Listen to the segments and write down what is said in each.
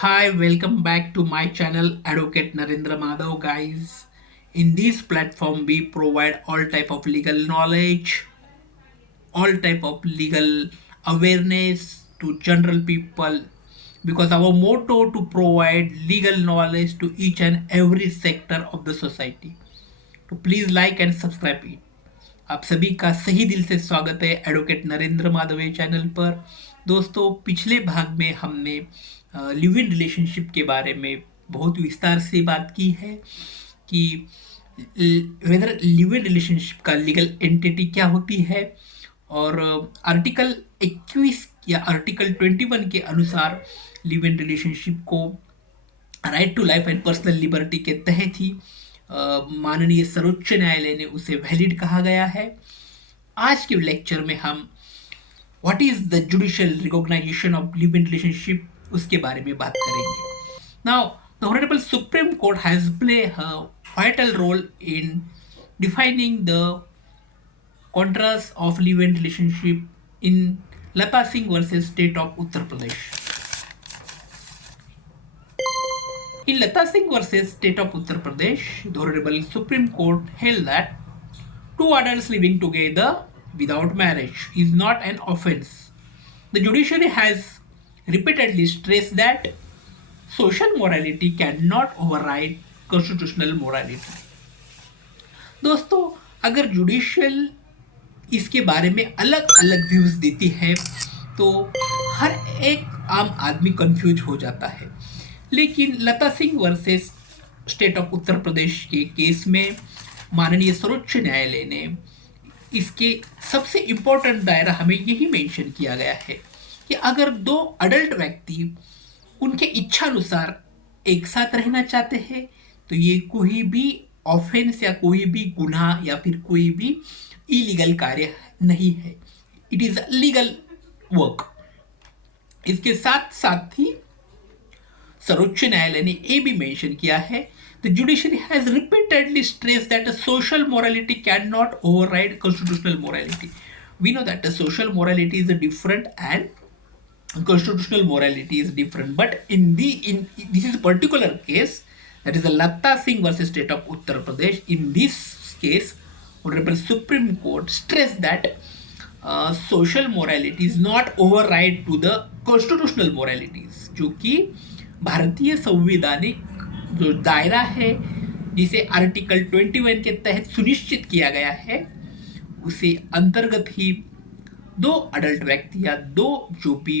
Hi, welcome back to my channel Advocate Narendra Madhav guys. In this platform we provide all type of legal knowledge, all type of legal awareness to general people because our motto to provide legal knowledge to each and every sector of the society. तो please like and subscribe it. आप सभी का सही दिल से स्वागत है advocate Narendra माधवे channel पर। दोस्तों, पिछले भाग में हमने लिव इन रिलेशनशिप के बारे में बहुत विस्तार से बात की है कि वेदर लिव इन रिलेशनशिप का लीगल एंटिटी क्या होती है और आर्टिकल 21 या आर्टिकल 21 के अनुसार लिव इन रिलेशनशिप को right to life and personal liberty के तहत ही माननीय सर्वोच्च न्यायालय ने उसे वैलिड कहा गया है। आज के लेक्चर में हम what is the judicial recognisation of live in relationship उसके बारे में बात करेंगे। Now the honourable Supreme Court has play a vital role in defining the contrast of live in relationship in Lata Singh versus State of Uttar Pradesh. In Lata Singh versus State of Uttar Pradesh, the Honorable Supreme Court held that two adults living together without marriage is not an offense. The judiciary has repeatedly stressed that social morality cannot override constitutional morality. दोस्तों, अगर judicial इसके बारे में अलग अलग views देती है तो हर एक आम आदमी कंफ्यूज हो जाता है। लेकिन लता Singh versus state of Uttar प्रदेश के केस में माननीय सर्वोच्च न्यायालय ने इसके सबसे इम्पोर्टेंट दायरा हमें यही मेंशन किया गया है कि अगर दो अडल्ट व्यक्ति उनके इच्छानुसार एक साथ रहना चाहते हैं तो ये कोई भी ऑफेंस या कोई भी गुनाह या फिर कोई भी इलीगल कार्य नहीं है। It is legal work. इसके साथ साथ ही सर्वोच्च न्यायालय ने ये भी मेंशन किया है the judiciary has repeatedly stress that social morality can not override constitutional morality. We know that social morality is different and constitutional morality is different, but in this is a particular case, that is the Latta Singh versus State of Uttar Pradesh. In this case, honorable Supreme Court stressed that social morality is not override to the constitutional moralities, जो कि भारतीय संवैधानिक जो दायरा है जिसे article 21 के तहत सुनिश्चित किया गया है उसे अंतर्गत ही दो अडल्ट व्यक्ति या दो जो भी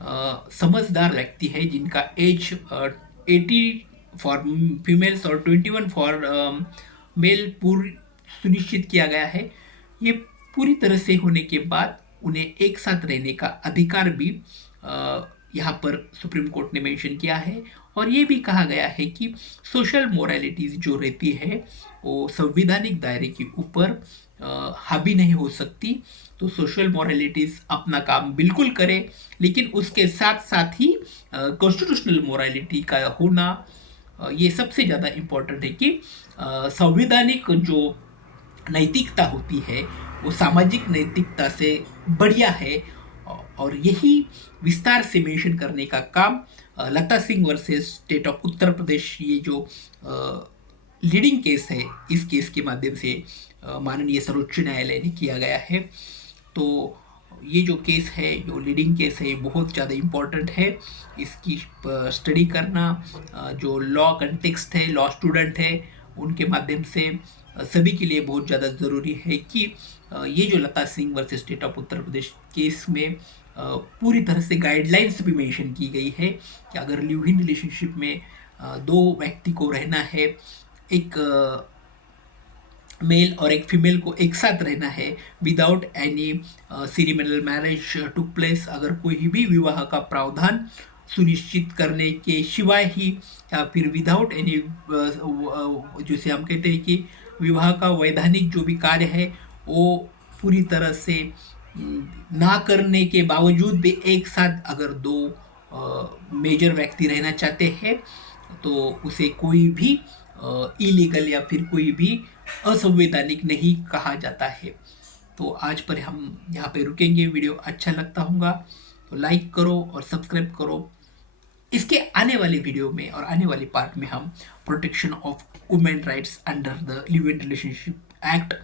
समझदार व्यक्ति है जिनका एज 80 फॉर फीमेल्स और 21 फॉर मेल पूरी सुनिश्चित किया गया है। ये पूरी तरह से होने के बाद उन्हें एक साथ रहने का अधिकार भी यहाँ पर सुप्रीम कोर्ट ने मेंशन किया है और ये भी कहा गया है कि सोशल मोरालिटीज जो रहती है वो संवैधानिक दायरे के ऊपर हावी नहीं हो सकती। तो सोशल मोरालिटीज अपना काम बिल्कुल करे, लेकिन उसके साथ साथ ही कॉन्स्टिट्यूशनल मोरालिटी का होना ये सबसे ज़्यादा इम्पोर्टेंट है कि संवैधानिक जो नैतिकता होती है वो सामाजिक नैतिकता से बढ़िया है और यही विस्तार से मेंशन करने का काम लता Singh versus state of Uttar प्रदेश ये जो लीडिंग केस है इस केस के माध्यम से माननीय सर्वोच्च न्यायालय ने किया गया है। तो ये जो केस है जो लीडिंग केस है बहुत ज़्यादा इम्पोर्टेंट है। इसकी स्टडी करना जो लॉ कंटेक्स्ट है लॉ स्टूडेंट है उनके माध्यम से सभी के लिए बहुत ज़्यादा ज़रूरी है कि ये जो Lata Singh versus state of Uttar Pradesh case में पूरी तरह से गाइडलाइंस भी मेंशन की गई है कि अगर लिव इन रिलेशनशिप में दो व्यक्ति को रहना है, एक मेल और एक फीमेल को एक साथ रहना है without any ceremonial marriage took place, अगर कोई भी विवाह का प्रावधान सुनिश्चित करने के सिवाय ही या फिर विदाउट एनी जैसे हम कहते हैं कि विवाह का वैधानिक जो भी कार्य है वो पूरी तरह से ना करने के बावजूद भी एक साथ अगर दो मेजर व्यक्ति रहना चाहते हैं तो उसे कोई भी इलीगल या फिर कोई भी असंवैधानिक नहीं कहा जाता है। तो आज पर हम यहाँ पे रुकेंगे। वीडियो अच्छा लगता होगा तो लाइक करो और सब्सक्राइब करो। इसके आने वाले वीडियो में और आने वाले पार्ट में हम protection of women rights under the live in relationship act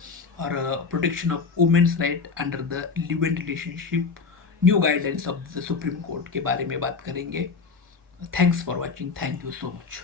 और protection of women's right under the live in relationship new guidelines of the supreme court के बारे में बात करेंगे. Thanks for watching. Thank you so much.